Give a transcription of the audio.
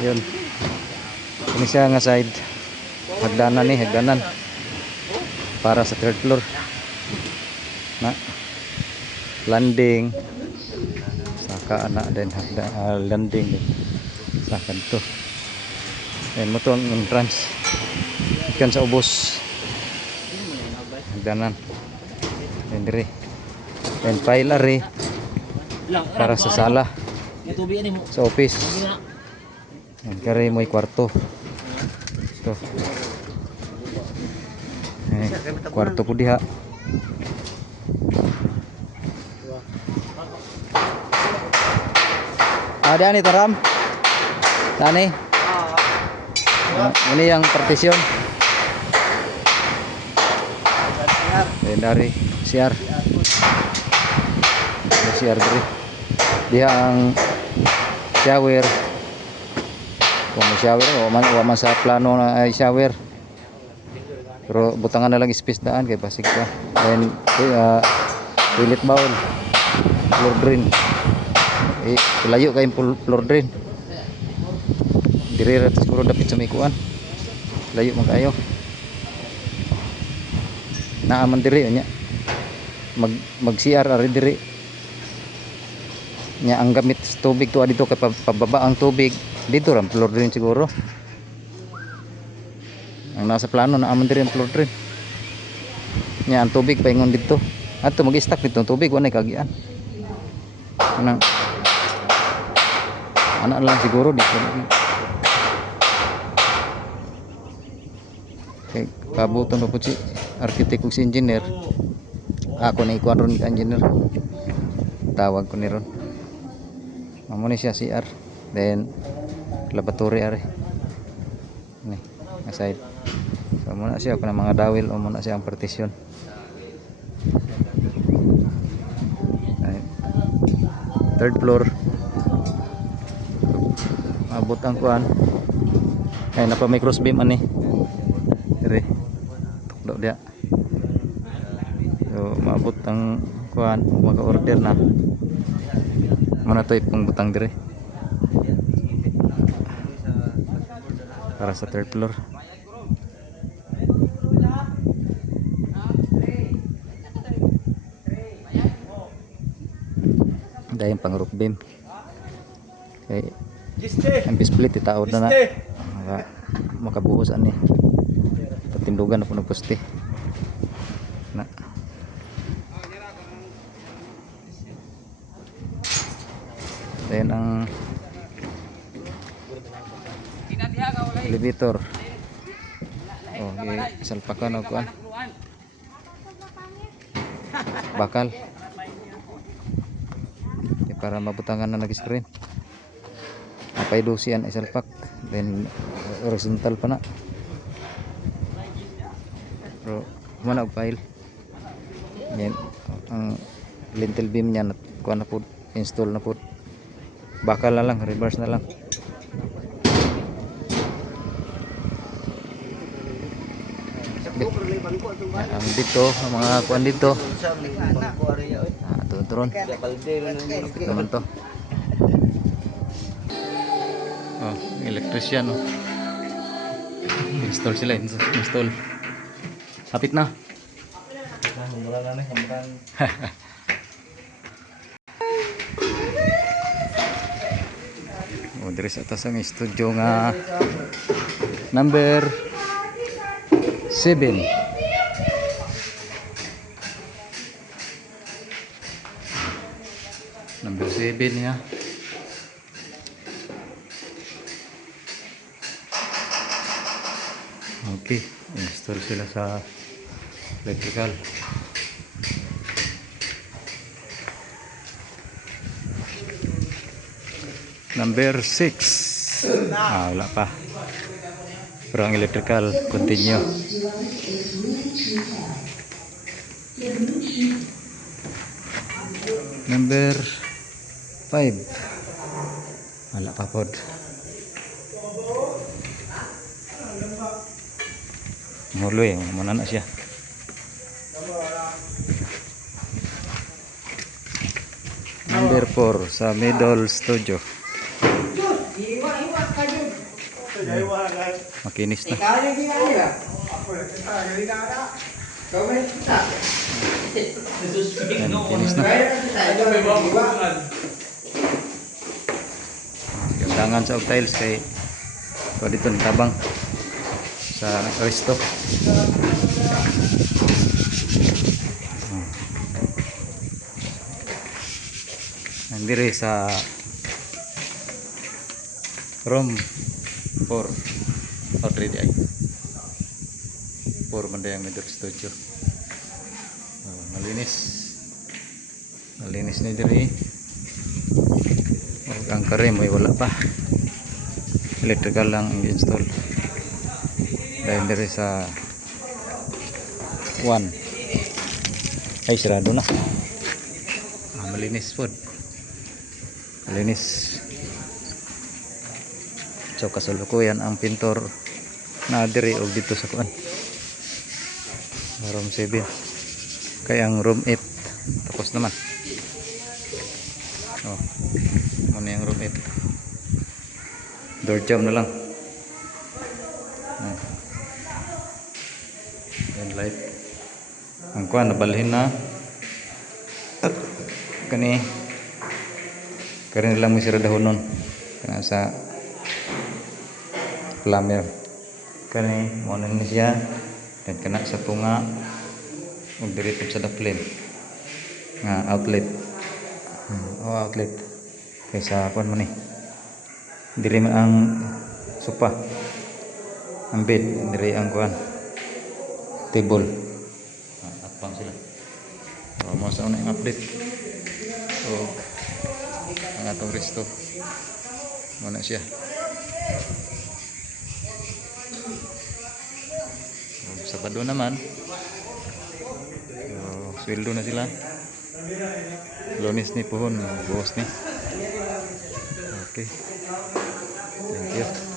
Yun. Ini siya nga side. Hagdanan ni, hagdanan. Para sa third floor. Na. Landing. Saka anak din landing din. Saka dito. Ayan mo to ang entrance. Ikan sa ubos. Hagdanan. Ayan diri. Ayan pilar eh. Para sa sala. Sa office. Ayan kare mo kwarto. Ito. Kwarto po diha. Ada nih taram. Tani. Ini yang partition. Dari siar. Siar dari. Dia ang shower. Kung may shower o man sa plano na ay shower. Pero butangan na lang space daan kay basig ka. And toilet bowl. Floor drain. Layo kay floor drain. Diri ra siguro dapat sa may kuan. Layo man kayo. Naaman diri nya. Mag CR ari diri. Nya ang gamit sa tubig to dito kay pababa ang tubig. Dito ra floor drain siguro. Ang nasa plano na aman diri ang floor drain. Nya ang tubig paingon dito. Ato mag-stack dito ang tubig wala kagian. Anak lang siguro dito. Okay, pabuton po si architect ug si engineer. Ako na ikuan ron ka engineer. Tawag ko ni ron. Amo ni siya CR. Then laboratory are. Ni, aside. So muna siya kung mga dawil o muna siya ang partition. Third floor. Abot ang kuan. Ay napa may cross beam ani. Dire. Tukdo dia. So maabot ang kuan, maka-order na. Muna to ipong butang dire. Para sa third floor. Dahil pang roof beam. Okay. Ang split itaod na makabuhos ani. Patindugan na po ng poste. Na. Then ang elevator. Oh, salpakan ako bakal. Para mabutangan na nag-screen. Apay dosian isalpak, then horizontal pa na. Pero mana og file. Yan ang lintel beam niya kuha na po, install na po. Bakal na lang, reverse na lang. Ang dito, ang mga kuan dito. Turon. Kapit naman to. Oh, electrician oh. Install sila, install. Kapit na. Oh, dari sa atas ang studio nga number 7. Number 7 ya. Okay, install sila sa electrical. Number 6. Wala pa. Pero ang electrical continue. Number 5. Wala pa pod. Muloy, muna na siya. Number 4 sa Middle Studio. Makinis na. Yan, makinis na. Gandangan sa og tiles kay dito tabang sa resto. Nandiri sa room 4 already ay 4 man yung middle studio. Malinis ni diri. Ang karim ay wala pa, electrical lang ang install. Dahil diri sa 1 ay sarado na. Malinis po, malinis. So kasalukuyan ang pintor na diri og dito sa kuan room 7 kaya ang room 8 tapos naman. Muna yung room 8, door jam na lang. Yan light ang kuan nabalhin na kani lang mo sira dahon nun kana sa plumber kani mo na siya dan kena sa tunga ug diri sa daplin nga outlet. Outlet kaysa kuan man ni diri man ang sofa, ang bed diri ang kuan table at pang sila. Mo sa unang update so ang atong resto mo na siya. Sabado naman sweldo na sila. Lunes ni pohon buhos ni. Okay, thank you.